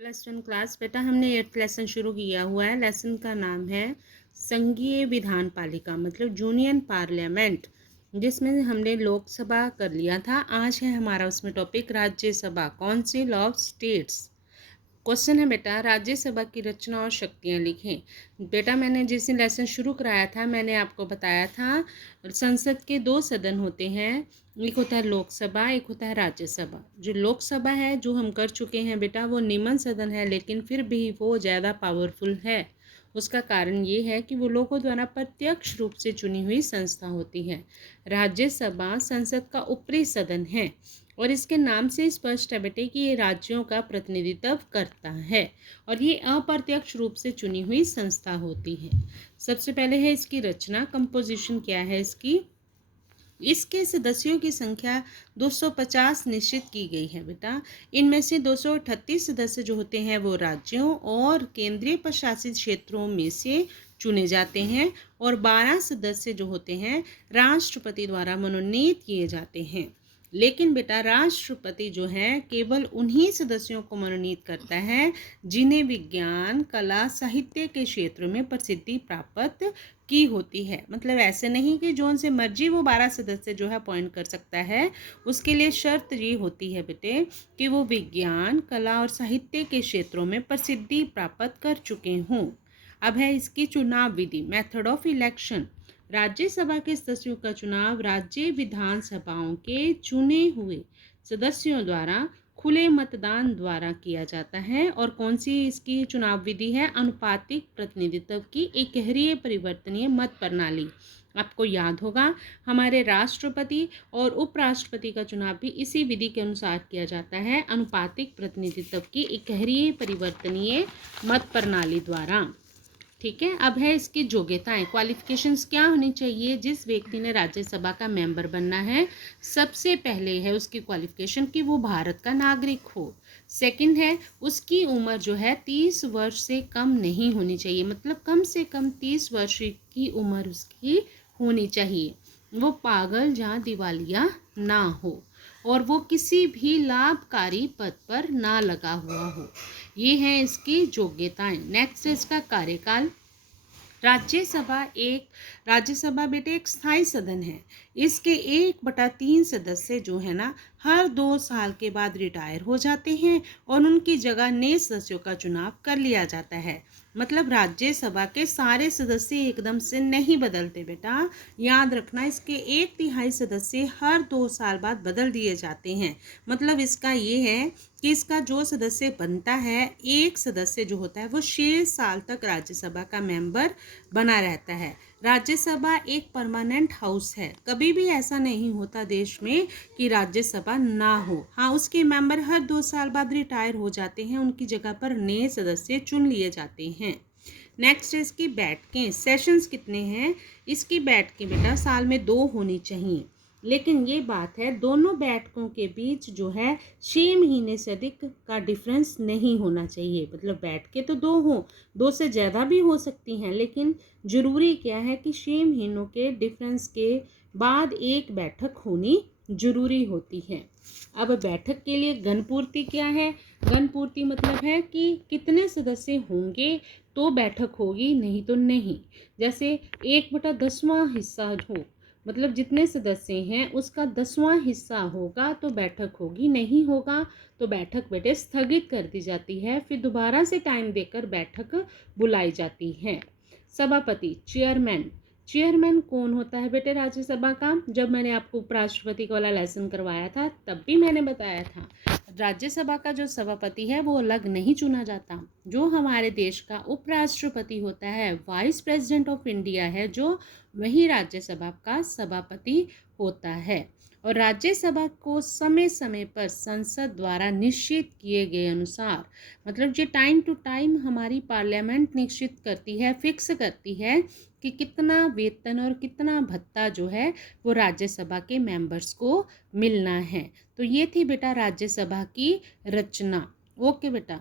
+1 class बेटा हमने 8th lesson शुरू किया हुआ है। लेसन का नाम है संघीय विधान पालिका मतलब यूनियन पार्लियामेंट, जिसमें हमने लोकसभा कर लिया था। आज है हमारा उसमें topic Rajya Sabha, council of states. Question है बेटा, राज्यसभा की रचना और शक्तियाँ लिखें। बेटा मैंने जिस दिन लेसन शुरू कराया था मैंने आपको बताया था संसद के 2 सदन होते हैं, एक होता है लोकसभा, एक होता है राज्यसभा। जो लोकसभा है जो हम कर चुके हैं बेटा वो निम्न सदन है, लेकिन फिर भी वो ज़्यादा पावरफुल है। उसका कारण ये है कि वो लोगों द्वारा प्रत्यक्ष रूप से चुनी हुई संस्था होती है। राज्यसभा संसद का ऊपरी सदन है और इसके नाम से स्पष्ट है बेटे कि ये राज्यों का प्रतिनिधित्व करता है और ये अप्रत्यक्ष रूप से चुनी हुई संस्था होती है। सबसे पहले है इसकी रचना, कंपोजिशन क्या है इसकी। इसके सदस्यों की संख्या 250 निश्चित की गई है बेटा। इनमें से 238 सदस्य जो होते हैं वो राज्यों और केंद्रीय प्रशासित क्षेत्रों में से चुने जाते हैं और 12 सदस्य जो होते हैं राष्ट्रपति द्वारा मनोनीत किए जाते हैं। लेकिन बेटा राष्ट्रपति जो है केवल उन्हीं सदस्यों को मनोनीत करता है जिन्हें विज्ञान, कला, साहित्य के क्षेत्र में प्रसिद्धि प्राप्त की होती है। मतलब ऐसे नहीं कि जो उनसे मर्जी वो 12 सदस्य जो है अपॉइंट कर सकता है। उसके लिए शर्त ये होती है बेटे कि वो विज्ञान, कला और साहित्य के क्षेत्रों में प्रसिद्धि प्राप्त कर चुके हों। अब है इसकी चुनाव विधि, मेथड ऑफ इलेक्शन। राज्यसभा के सदस्यों का चुनाव राज्य विधानसभाओं के चुने हुए सदस्यों द्वारा खुले मतदान द्वारा किया जाता है। और कौन सी इसकी चुनाव विधि है? अनुपातिक प्रतिनिधित्व की एकहरीय परिवर्तनीय मत प्रणाली। आपको याद होगा हमारे राष्ट्रपति और उपराष्ट्रपति का चुनाव भी इसी विधि के अनुसार किया जाता है, अनुपातिक प्रतिनिधित्व की एकहरीय परिवर्तनीय मत प्रणाली द्वारा। ठीक है। अब है इसकी योग्यताएं, क्वालिफिकेशंस क्या होनी चाहिए जिस व्यक्ति ने राज्यसभा का मेंबर बनना है। सबसे पहले है उसकी क्वालिफिकेशन कि वो भारत का नागरिक हो। सेकंड है उसकी उम्र जो है 30 वर्ष से कम नहीं होनी चाहिए, मतलब कम से कम 30 वर्ष की उम्र उसकी होनी चाहिए। वो पागल या दिवालिया ना हो और वो किसी भी लाभकारी पद पर ना लगा हुआ हो। ये हैं इसकी योग्यताएं। नेक्स्ट है इसका कार्यकाल। राज्यसभा बेटे एक स्थायी सदन है। इसके 1/3 सदस्य जो है ना हर 2 साल के बाद रिटायर हो जाते हैं और उनकी जगह नए सदस्यों का चुनाव कर लिया जाता है। मतलब राज्यसभा के सारे सदस्य एकदम से नहीं बदलते बेटा, याद रखना इसके 1/3 सदस्य हर 2 साल बाद बदल दिए जाते हैं। मतलब इसका ये है कि इसका जो सदस्य बनता है, एक सदस्य जो होता है वो 6 साल तक राज्यसभा का मेंबर बना रहता है। राज्यसभा एक परमानेंट हाउस है, कभी भी ऐसा नहीं होता देश में कि राज्यसभा ना हो। हाँ, उसके मेंबर हर 2 साल बाद रिटायर हो जाते हैं, उनकी जगह पर नए सदस्य चुन लिए जाते हैं। नेक्स्ट है इसकी बैठकें, सेशंस कितने हैं। इसकी बैठकें बेटा साल में 2 होनी चाहिए, लेकिन ये बात है दोनों बैठकों के बीच जो है 6 महीने से अधिक का डिफरेंस नहीं होना चाहिए। मतलब बैठकें तो 2 हों, 2 से ज़्यादा भी हो सकती हैं, लेकिन ज़रूरी क्या है कि 6 महीनों के डिफरेंस के बाद एक बैठक होनी ज़रूरी होती है। अब बैठक के लिए गणपूर्ति क्या है? गणपूर्ति मतलब है कि कितने सदस्य होंगे तो बैठक होगी, नहीं तो नहीं। जैसे 1/10वां हिस्सा हो, मतलब जितने सदस्य हैं उसका 10वां हिस्सा होगा तो बैठक होगी, नहीं होगा तो बैठक बेटे स्थगित कर दी जाती है। फिर दोबारा से टाइम देकर बैठक बुलाई जाती है। सभापति, चेयरमैन। चेयरमैन कौन होता है बेटे राज्यसभा का? जब मैंने आपको उपराष्ट्रपति का वाला लेसन करवाया था तब भी मैंने बताया था राज्यसभा का जो सभापति है वो अलग नहीं चुना जाता। जो हमारे देश का उपराष्ट्रपति होता है, वाइस प्रेसिडेंट ऑफ इंडिया है जो, वही राज्यसभा का सभापति होता है। और राज्यसभा को समय समय पर संसद द्वारा निश्चित किए गए अनुसार, मतलब जो टाइम टू टाइम हमारी पार्लियामेंट निश्चित करती है, फिक्स करती है कि कितना वेतन और कितना भत्ता जो है वो राज्यसभा के मेंबर्स को मिलना है। तो ये थी बेटा राज्यसभा की रचना। ओके बेटा।